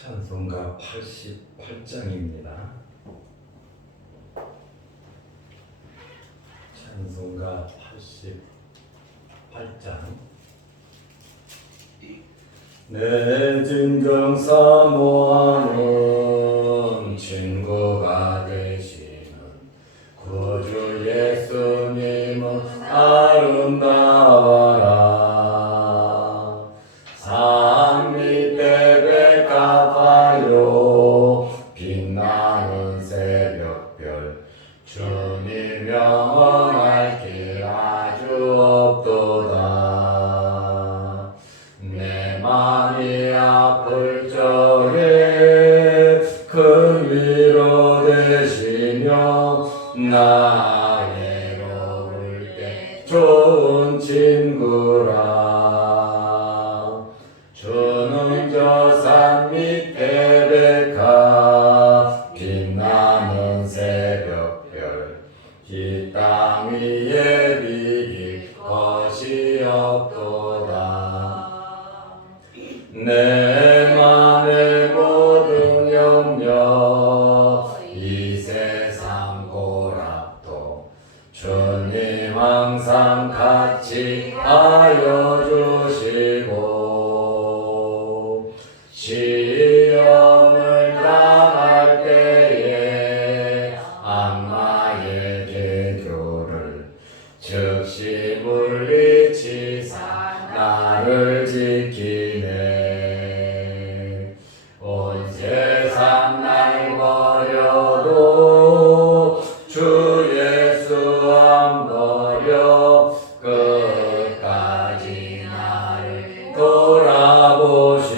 찬송가 88장입니다. 찬송가 88장. 내 진정 사모하는 친구가 되시는 구주 예수님은 아름다워라. 산 밑에 백합화요 빛나는 새벽별 주님 영원할 길 아주 없도다. 내 맘이 아플 적에 큰 위로 되시며 나 외로울 때 좋은 친구라. 주는 저 산 밑에 백합 빛나는 새벽별 이 땅 위에 비길 것이 없도다. 내 맘의 모든 염려 이 세상 고락도 주님 항상 같이 하여 주시고 시험을 당할 때에 악마의 대교를 즉시 물리치사 나를 지키네. 온 세상 날 버려도 주 예수 안 버려 끝까지 나를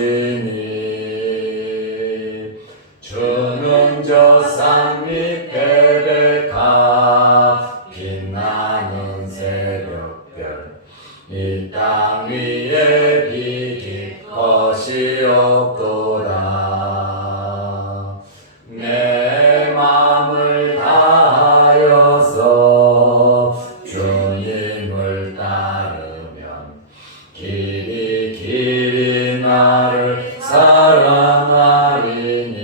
돌아보시니. 주는 저 산 밑에 백합 빛나는 새벽별 이 땅 위에 비길 것이 없도다. 내 맘을 다하여서 주님을 따르면 길이 길이 나를 사랑하리니.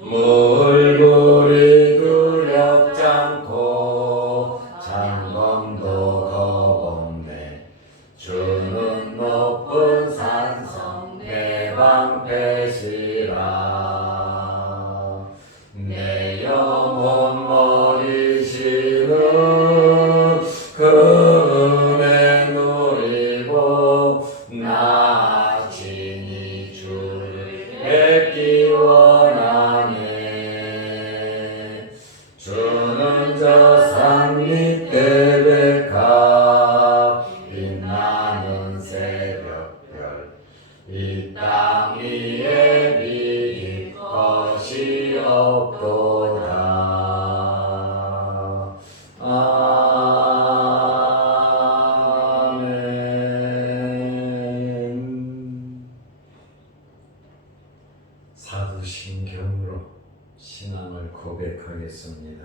물불이 두렵지 않고 장검도 겁없네. 주는 높은 산성 내 방패시라. 내 영혼 머리시는 그 은혜 누리고 나 친히 주를 뵙기 원하네. 주는 저 산 밑에 백합 빛나는 새벽별 이 땅 위에 비길 것이 없도다. 아멘. 사도신경으로 신앙을 고백하겠습니다.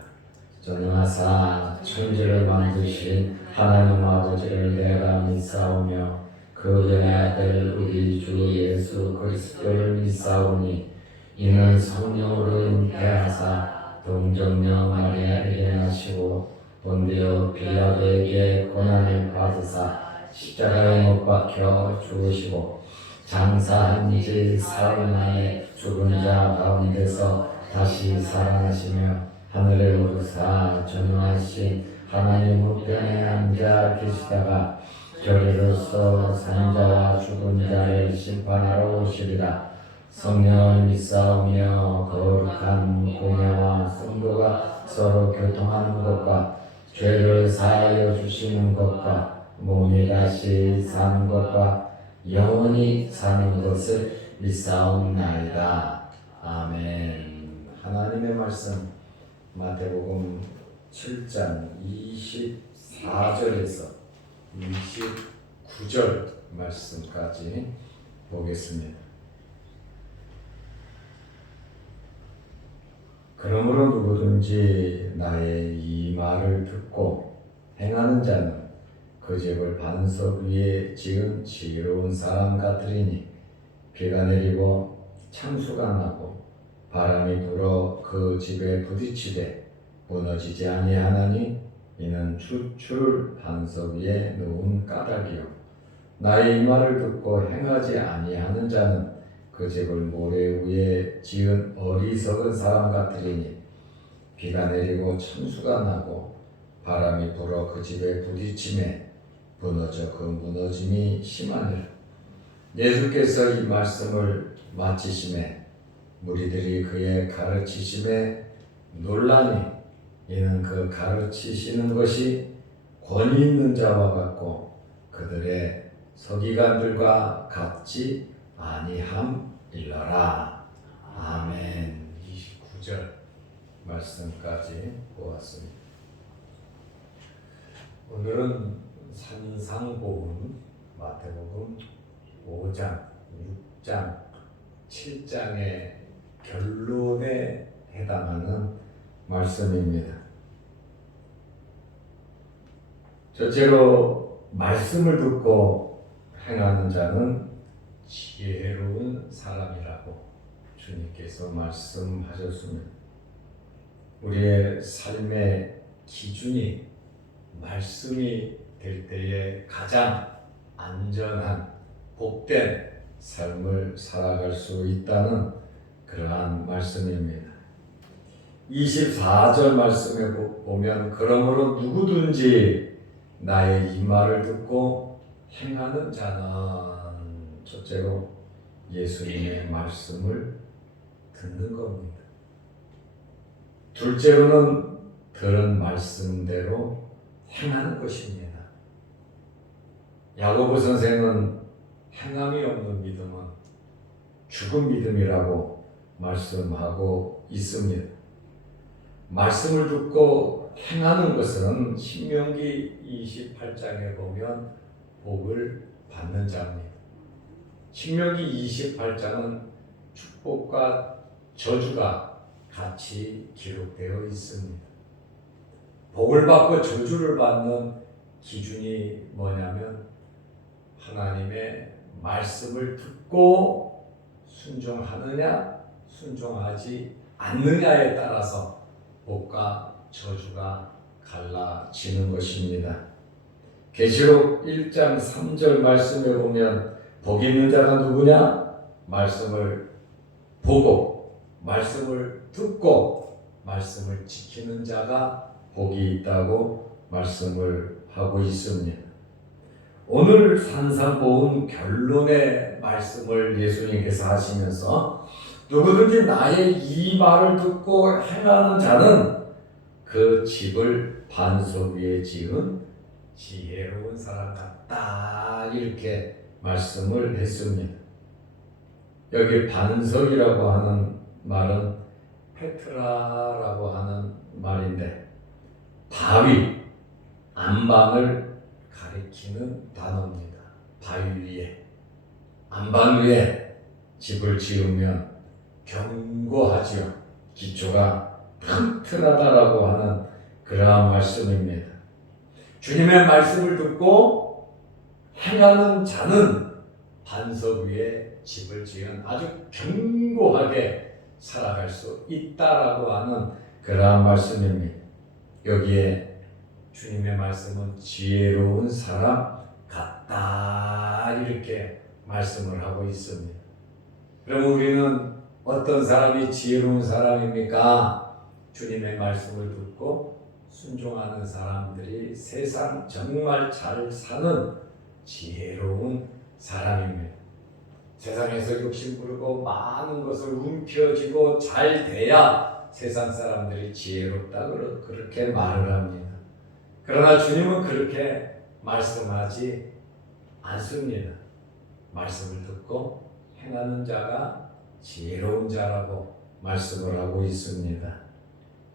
전능하사 천지를 만드신 하나님 아버지를 내가 믿사오며 그분의 아들 우리 주 예수 그리스도를 믿사오니 이는 성령으로 잉태하사 동정녀 마리아에게 나시고 본디오 빌라도에게 고난을 받으사 십자가에 못 박혀 죽으시고 장사한 지 사흘 만에 죽은 자 가운데서 다시 살아나시며 하늘에 오르사 전능하신 하나님 우편에 앉아 계시다가 저리로서 산자와 죽은 자를 심판하러 오시리라. 성령을 믿사오며 거룩한 공예와 성도가 서로 교통하는 것과 죄를 사하여 주시는 것과 몸이 다시 사는 것과 영원히 사는 것을 믿사옵나이다. 아멘. 하나님의 말씀 마태복음 7장 24절에서 29절 말씀까지 보겠습니다. 그러므로 누구든지 나의 이 말을 듣고 행하는 자는 그 집을 반석 위에 지은 지혜로운 사람 같으리니 비가 내리고 창수가 나고 바람이 불어 그 집에 부딪히되 무너지지 아니하나니 이는 주를 반석 위에 놓은 까닭이요 나의 이 말을 듣고 행하지 아니하는 자는 그 집을 모래 위에 지은 어리석은 사람 같으리니 비가 내리고 창수가 나고 바람이 불어 그 집에 부딪힘에 무너져 그 무너짐이 심하니라. 예수께서 이 말씀을 마치심에 무리들이 그의 가르치심에 놀라니 이는 그 가르치시는 것이 권위 있는 자와 같고 그들의 서기관들과 같지 아니함일러라. 아멘. 29절 말씀까지 보았습니다. 오늘은 산상복음 마태복음 5장, 6장, 7장의 결론에 해당하는 말씀입니다. 첫째로 말씀을 듣고 행하는 자는 지혜로운 사람이라고 주님께서 말씀하셨습니다. 우리의 삶의 기준이 말씀이 될 때에 가장 안전한 복된 삶을 살아갈 수 있다는 그러한 말씀입니다. 24절 말씀에 보면 그러므로 누구든지 나의 이 말을 듣고 행하는 자는 첫째로 예수님의 말씀을 듣는 겁니다. 둘째로는 들은 말씀대로 행하는 것입니다. 야고보 선생은 행함이 없는 믿음은 죽은 믿음이라고 말씀하고 있습니다. 말씀을 듣고 행하는 것은 신명기 28장에 보면 복을 받는 자입니다. 신명기 28장은 축복과 저주가 같이 기록되어 있습니다. 복을 받고 저주를 받는 기준이 뭐냐면 하나님의 말씀을 듣고 순종하느냐 순종하지 않느냐에 따라서 복과 저주가 갈라지는 것입니다. 계시록 1장 3절 말씀에 보면 복 있는 자가 누구냐? 말씀을 보고 말씀을 듣고 말씀을 지키는 자가 복이 있다고 말씀을 하고 있습니다. 오늘 산상보훈 결론의 말씀을 예수님께서 하시면서 누구든지 나의 이 말을 듣고 행하는 자는 그 집을 반석 위에 지은 지혜로운 사람 같다 이렇게 말씀을 했습니다. 여기 반석이라고 하는 말은 페트라라고 하는 말인데 바위, 안방을 가리키는 단어입니다. 바위 위에, 안방 위에 집을 지으면 견고하지요. 기초가 튼튼하다라고 하는 그러한 말씀입니다. 주님의 말씀을 듣고 행하는 자는 반석 위에 집을 지은 아주 견고하게 살아갈 수 있다라고 하는 그러한 말씀입니다. 여기에 주님의 말씀은 지혜로운 사람 같다 이렇게 말씀을 하고 있습니다. 그럼 우리는 어떤 사람이 지혜로운 사람입니까? 주님의 말씀을 듣고 순종하는 사람들이 세상 정말 잘 사는 지혜로운 사람입니다. 세상에서 욕심부리고 많은 것을 움켜쥐고 잘 돼야 세상 사람들이 지혜롭다 그렇게 말을 합니다. 그러나 주님은 그렇게 말씀하지 않습니다. 말씀을 듣고 행하는 자가 지혜로운 자라고 말씀을 하고 있습니다.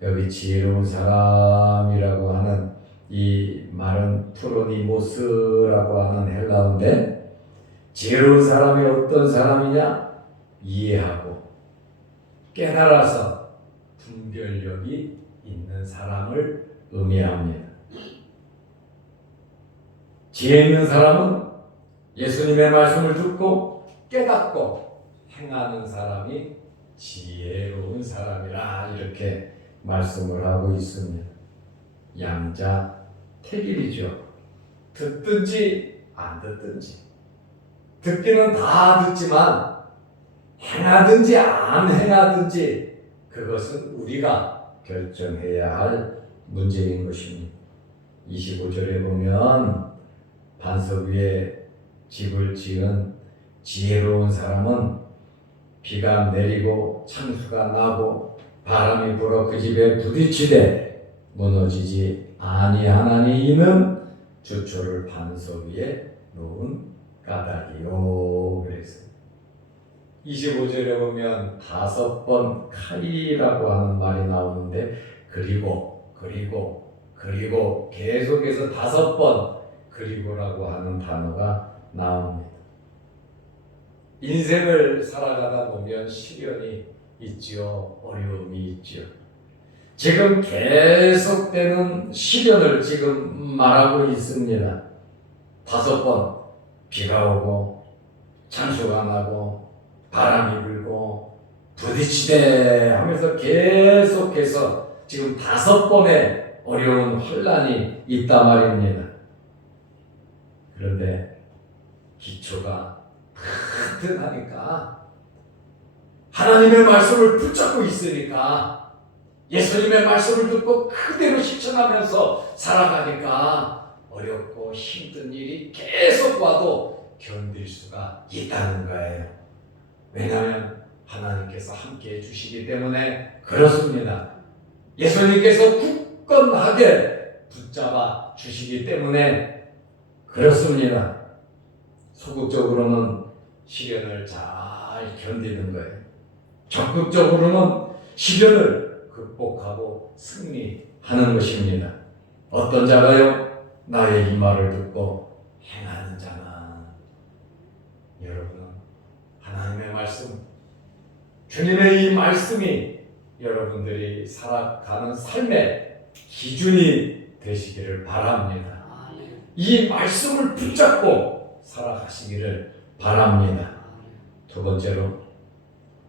여기 지혜로운 사람이라고 하는 이 말은 프로니모스라고 하는 헬라어인데 지혜로운 사람이 어떤 사람이냐? 이해하고 깨달아서 분별력이 있는 사람을 의미합니다. 지혜 있는 사람은 예수님의 말씀을 듣고 깨닫고 행하는 사람이 지혜로운 사람이라 이렇게 말씀을 하고 있습니다. 양자택일이죠. 듣든지 안 듣든지. 듣기는 다 듣지만 행하든지 안 행하든지 그것은 우리가 결정해야 할 문제인 것입니다. 25절에 보면 반석 위에 집을 지은 지혜로운 사람은 비가 내리고 창수가 나고 바람이 불어 그 집에 부딪히되 무너지지 아니하나니 이는 주초를 반석 위에 놓은 까닭이요. 그랬어요. 25절에 보면 5번 카이라고 하는 말이 나오는데 그리고 계속해서 5번 그리고라고 하는 단어가 나옵니다. 인생을 살아가다 보면 시련이 있지요. 어려움이 있지요. 지금 계속되는 시련을 지금 말하고 있습니다. 5번 비가 오고 창수가 나고 바람이 불고 부딪히되 하면서 계속해서 지금 5번의 어려운 환난이 있단 말입니다. 그런데 기초가 튼튼하니까 하나님의 말씀을 붙잡고 있으니까 예수님의 말씀을 듣고 그대로 실천하면서 살아가니까 어렵고 힘든 일이 계속 와도 견딜 수가 있다는 거예요. 왜냐하면 하나님께서 함께 해주시기 때문에 그렇습니다. 예수님께서 굳건하게 붙잡아 주시기 때문에 그렇습니다. 소극적으로는 시련을 잘 견디는 거예요. 적극적으로는 시련을 극복하고 승리하는 것입니다. 어떤 자가요? 나의 이 말을 듣고 행하는 자나. 여러분은 하나님의 말씀, 주님의 이 말씀이 여러분들이 살아가는 삶의 기준이 되시기를 바랍니다. 이 말씀을 붙잡고 살아가시기를 바랍니다. 두 번째로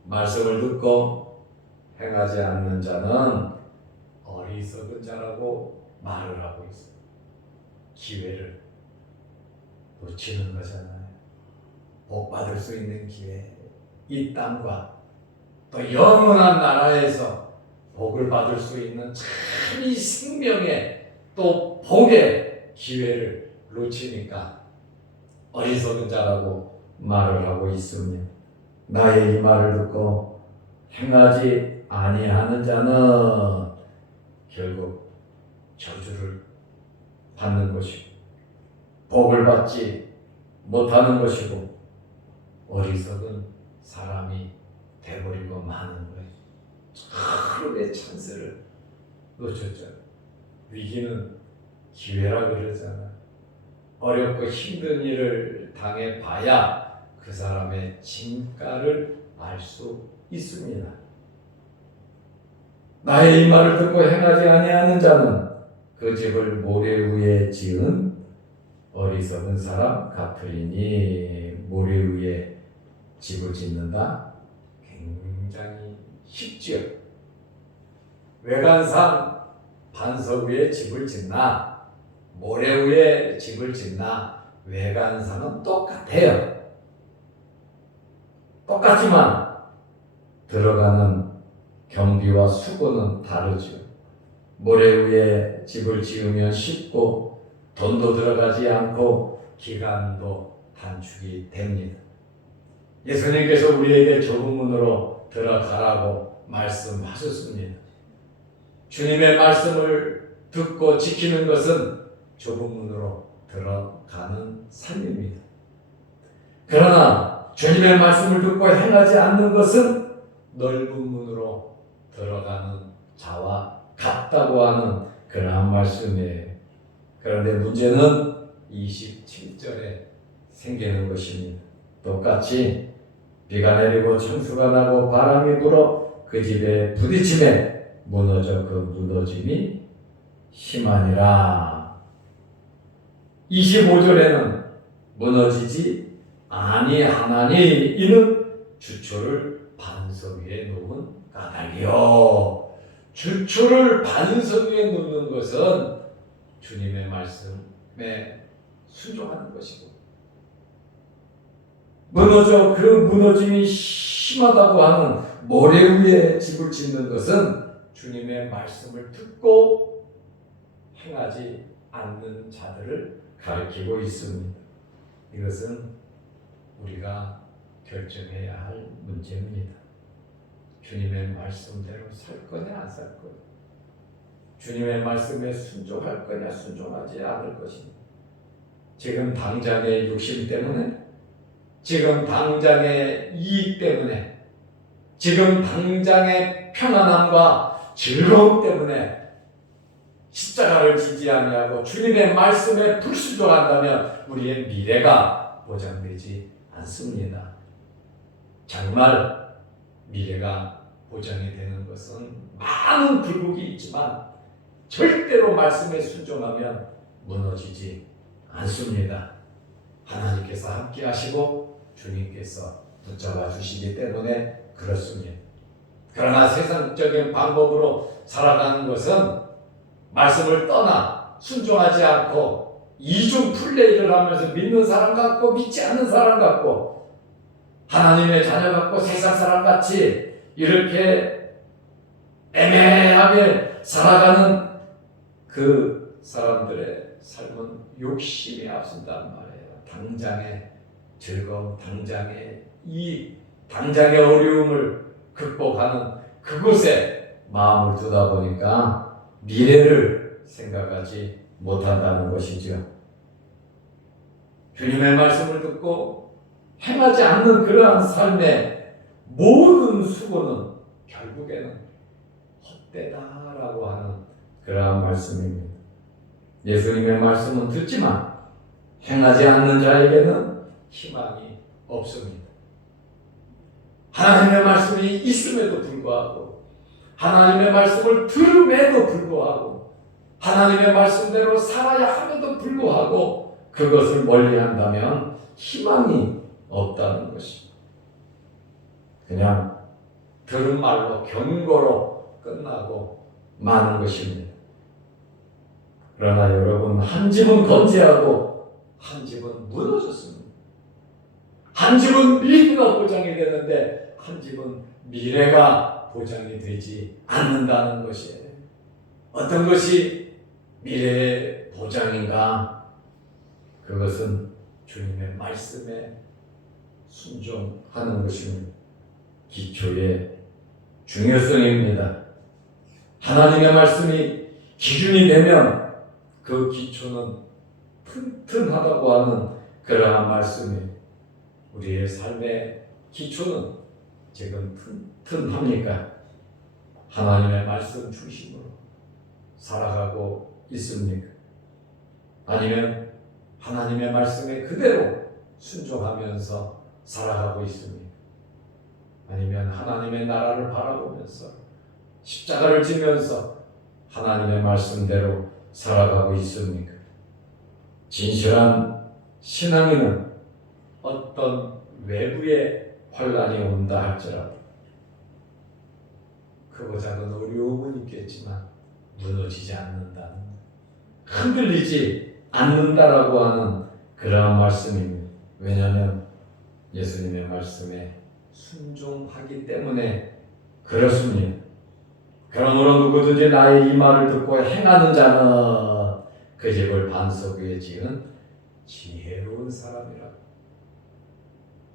말씀을 듣고 행하지 않는 자는 어리석은 자라고 말을 하고 있어요. 기회를 놓치는 거잖아요. 복 받을 수 있는 기회, 이 땅과 또 영원한 나라에서 복을 받을 수 있는 참 이 생명의 또 복의 기회를 놓치니까 어리석은 자라고 말을 하고 있습니다. 나의 이 말을 듣고 행하지 아니하는 자는 결국 저주를 받는 것이고 복을 받지 못하는 것이고 어리석은 사람이 되버리고 마는 거예요. 하루의 찬스를 놓쳤죠. 위기는 기회라 그러잖아요. 어렵고 힘든 일을 당해봐야 그 사람의 진가를 알 수 있습니다. 나의 이 말을 듣고 행하지 아니하는 자는 그 집을 모래 위에 지은 어리석은 사람 같으리니. 모래 위에 집을 짓는다? 굉장히 쉽지요. 외관상 반석 위에 집을 짓나 모래 위에 집을 짓나 외관상은 똑같아요. 똑같지만 들어가는 경비와 수고는 다르죠. 모래 위에 집을 지으면 쉽고 돈도 들어가지 않고 기간도 단축이 됩니다. 예수님께서 우리에게 좁은 문으로 들어가라고 말씀하셨습니다. 주님의 말씀을 듣고 지키는 것은 좁은 문으로 들어가는 삶입니다. 그러나 주님의 말씀을 듣고 행하지 않는 것은 넓은 문으로 들어가는 자와 같다고 하는 그러한 말씀이에요. 그런데 문제는 27절에 생기는 것입니다. 똑같이 비가 내리고 창수가 나고 바람이 불어 그 집에 부딪힘에 무너져 그 무너짐이 심하니라. 25절에는 무너지지 아니하나니 이는 주초를 반석 위에 놓은 까닭이요. 주초를 반석 위에 놓는 것은 주님의 말씀에 순종하는 것이고, 그 무너짐이 심하다고 하는 모래 위에 집을 짓는 것은 주님의 말씀을 듣고 행하지 않는 자들을 가리키고 있습니다. 이것은 우리가 결정해야 할 문제입니다. 주님의 말씀대로 살 거냐 안 살 거냐, 주님의 말씀에 순종할 거냐 순종하지 않을 것입니다. 지금 당장의 욕심 때문에, 지금 당장의 이익 때문에, 지금 당장의 편안함과 즐거움 때문에 십자가를 지지 아니하고 주님의 말씀에 불순종한다면 우리의 미래가 보장되지 않습니다. 정말 미래가 보장이 되는 것은 많은 굴곡이 있지만 절대로 말씀에 순종하면 무너지지 않습니다. 하나님께서 함께 하시고 주님께서 붙잡아 주시기 때문에 그렇습니다. 그러나 세상적인 방법으로 살아가는 것은 말씀을 떠나 순종하지 않고 이중 플레이를 하면서 믿는 사람 같고 믿지 않는 사람 같고 하나님의 자녀 같고 세상 사람 같이 이렇게 애매하게 살아가는 그 사람들의 삶은 욕심이 앞선단 말이에요. 당장의 즐거움, 당장의 이익, 당장의 어려움을 극복하는 그곳에 마음을 두다 보니까 미래를 생각하지 못한다는 것이죠. 주님의 말씀을 듣고 행하지 않는 그러한 삶의 모든 수고는 결국에는 헛되다라고 하는 그러한 말씀입니다. 예수님의 말씀은 듣지만 행하지 않는 자에게는 희망이 없습니다. 하나님의 말씀이 있음에도 불구하고, 하나님의 말씀을 들음에도 불구하고, 하나님의 말씀대로 살아야 함에도 불구하고 그것을 멀리한다면 희망이 없다는 것입니다. 그냥 들은 말로 경고로 끝나고 마는 것입니다. 그러나 여러분, 한 집은 건재하고 한 집은 무너졌습니다. 한 집은 미래가 보장이 되는데 한 집은 미래가 보장이 되지 않는다는 것이에요. 어떤 것이 미래의 보장인가? 그것은 주님의 말씀에 순종하는 것입니다. 기초의 중요성입니다. 하나님의 말씀이 기준이 되면 그 기초는 튼튼하다고 하는 그러한 말씀이, 우리의 삶의 기초는 지금 튼튼합니까? 하나님의 말씀 중심으로 살아가고 있습니까? 아니면 하나님의 말씀에 그대로 순종하면서 살아가고 있습니까? 아니면 하나님의 나라를 바라보면서 십자가를 지면서 하나님의 말씀대로 살아가고 있습니까? 진실한 신앙인은 어떤 외부의 환란이 온다 할지라도, 크고 작은 어려움은 있겠지만 무너지지 않는다는, 흔들리지 않는다라고 하는 그러한 말씀입니다. 왜냐하면 예수님의 말씀에 순종하기 때문에 그렇습니다. 그러므로 누구든지 나의 이 말을 듣고 행하는 자는 그 집을 반석 위에 지은 지혜로운 사람이라.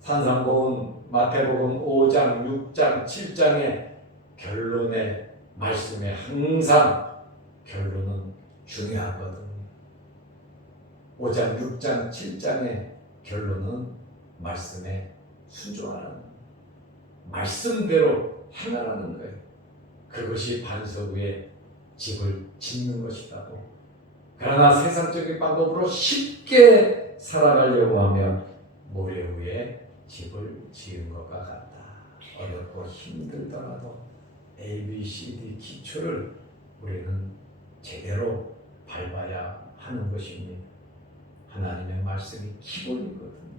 산상복음, 마태복음 5장, 6장, 7장의 결론의 말씀에 항상 결론은 중요하거든요. 5장, 6장, 7장의 결론은 말씀에 순종하는, 말씀대로 행하라는 거예요. 그것이 반석 위에 집을 짓는 것이라고. 그러나 세상적인 방법으로 쉽게 살아가려고 하면 모래 위에 집을 지은 것과 같다. 어렵고 힘들더라도 A, B, C, D 기초를 우리는 제대로 밟아야 하는 것입니다. 하나님의 말씀이 기본이거든요.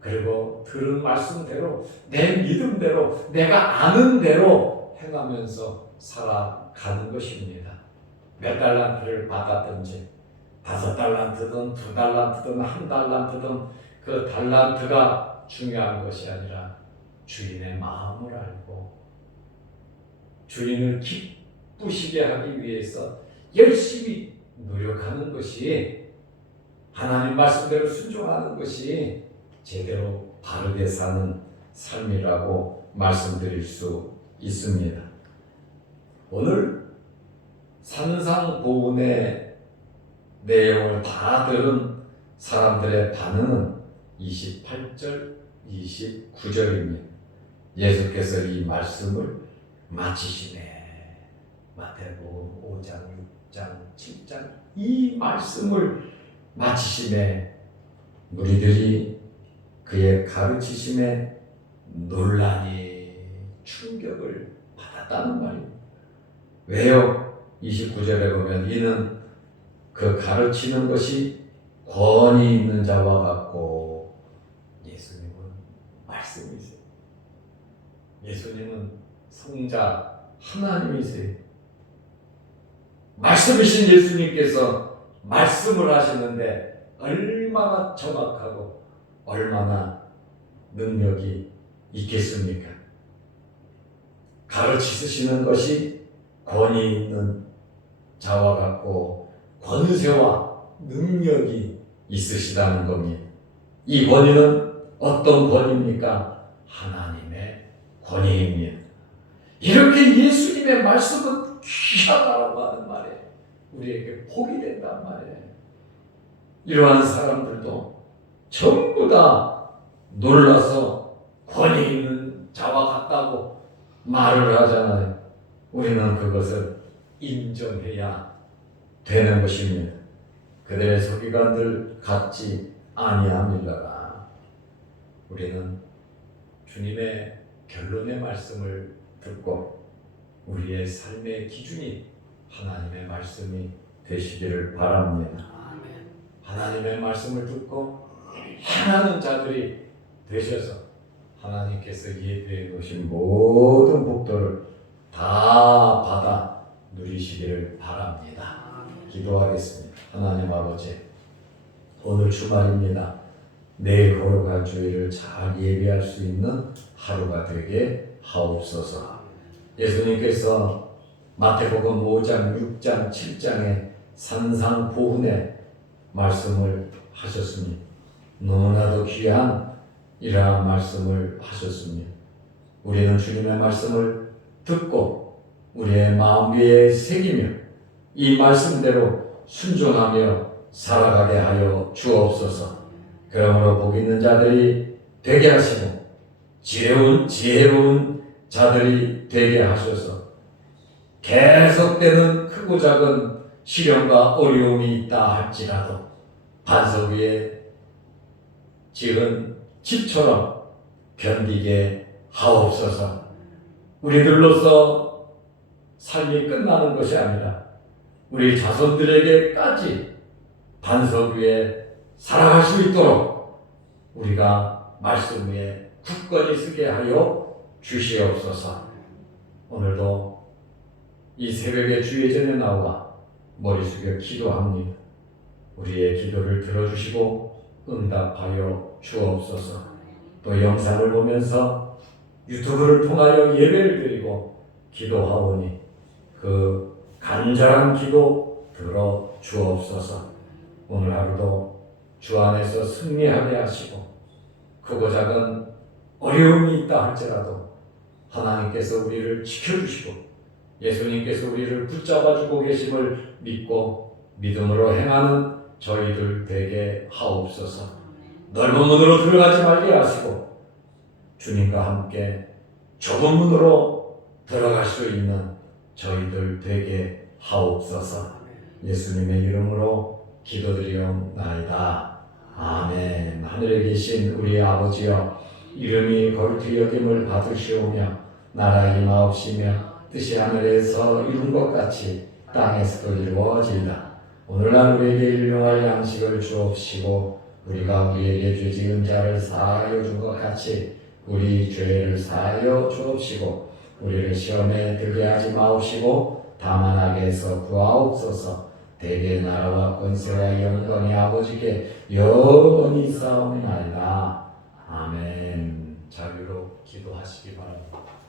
그리고 들은 말씀대로 내 믿음대로 내가 아는 대로 행하면서 살아가는 것입니다. 몇 달란트를 받았든지 5달란트든 2달란트든 1달란트든 그 달란트가 중요한 것이 아니라 주인의 마음을 알고 주인을 기쁘시게 하기 위해서 열심히 노력하는 것이, 하나님 말씀대로 순종하는 것이 제대로 바르게 사는 삶이라고 말씀드릴 수 있습니다. 오늘 산상보훈의 내용을 다 들은 사람들의 반응은 28절, 29절입니다. 예수께서 이 말씀을 마치시네. 마태복음 5장, 6장, 7장 이 말씀을 마치시네. 무리들이 그의 가르치심에 논란이 충격을 받았다는 말입니다. 왜요? 29절에 보면 이는 그 가르치는 것이 권위 있는 자와 같고, 예수님은 말씀이세요. 예수님은 성자 하나님이세요. 말씀이신 예수님께서 말씀을 하시는데 얼마나 정확하고 얼마나 능력이 있겠습니까? 가르치시는 것이 권위 있는 자와 같고 권세와 능력이 있으시다는 겁니다. 이 권위는 어떤 권위입니까? 하나님의 권위입니다. 이렇게 예수님의 말씀은 귀하다라고 하는 말에 우리에게 복이 된단 말이에요. 이러한 사람들도 전부 다 놀라서 권위 있는 자와 같다고 말을 하잖아요. 우리는 그것을 인정해야 되는 것입니다. 그들의 서기관들 같지 아니함일러라. 우리는 주님의 결론의 말씀을 듣고 우리의 삶의 기준이 하나님의 말씀이 되시기를 바랍니다. 하나님의 말씀을 듣고 행하는 자들이 되셔서 하나님께서 예비해 놓으신 모든 복들을 다 받아 누리시기를 바랍니다. 기도하겠습니다. 하나님 아버지, 오늘 주말입니다. 내일 걸어갈 주일을 잘 예비할 수 있는 하루가 되게 하옵소서. 예수님께서 마태복음 5장, 6장, 7장에 산상보훈의 말씀을 하셨습니다. 너무나도 귀한 이러한 말씀을 하셨습니다. 우리는 주님의 말씀을 듣고 우리의 마음 위에 새기며 이 말씀대로 순종하며 살아가게 하여 주옵소서. 그러므로 복 있는 자들이 되게 하시고 지혜로운 자들이 되게 하셔서 계속되는 크고 작은 시련과 어려움이 있다 할지라도 반석 위에 지은 집처럼 견디게 하옵소서. 우리들로서 삶이 끝나는 것이 아니라 우리 자손들에게까지 반석 위에 살아갈 수 있도록 우리가 말씀 위에 굳건히 서게 하여 주시옵소서. 오늘도 이 새벽에 주의 전에 나와 머리 숙여 기도합니다. 우리의 기도를 들어주시고 응답하여 주옵소서. 또 영상을 보면서 유튜브를 통하여 예배를 드리고 기도하오니 그 간절한 기도 들어 주옵소서. 오늘 하루도 주 안에서 승리하게 하시고 크고 작은 어려움이 있다 할지라도 하나님께서 우리를 지켜주시고 예수님께서 우리를 붙잡아주고 계심을 믿고 믿음으로 행하는 저희들 되게 하옵소서. 넓은 문으로 들어가지 말게 하시고 주님과 함께 좁은 문으로 들어갈 수 있는 저희들 되게 하옵소서. 예수님의 이름으로 기도드리옵나이다. 아멘. 하늘에 계신 우리 아버지여, 이름이 거룩히 여김을 받으시오며 나라 임하옵시며 뜻이 하늘에서 이룬 것 같이 땅에서도 이루어지이다. 오늘날 우리에게 일용할 양식을 주옵시고 우리가 우리에게 죄 지은 자를 사하여 준 것 같이 우리 죄를 사하여 주옵시고 우리를 시험에 들게 하지 마옵시고 다만 악에서 구하옵소서. 대개 나라와 권세와 영광이 아버지께 영원히 싸움나이다. 아멘. 자유로 기도하시기 바랍니다.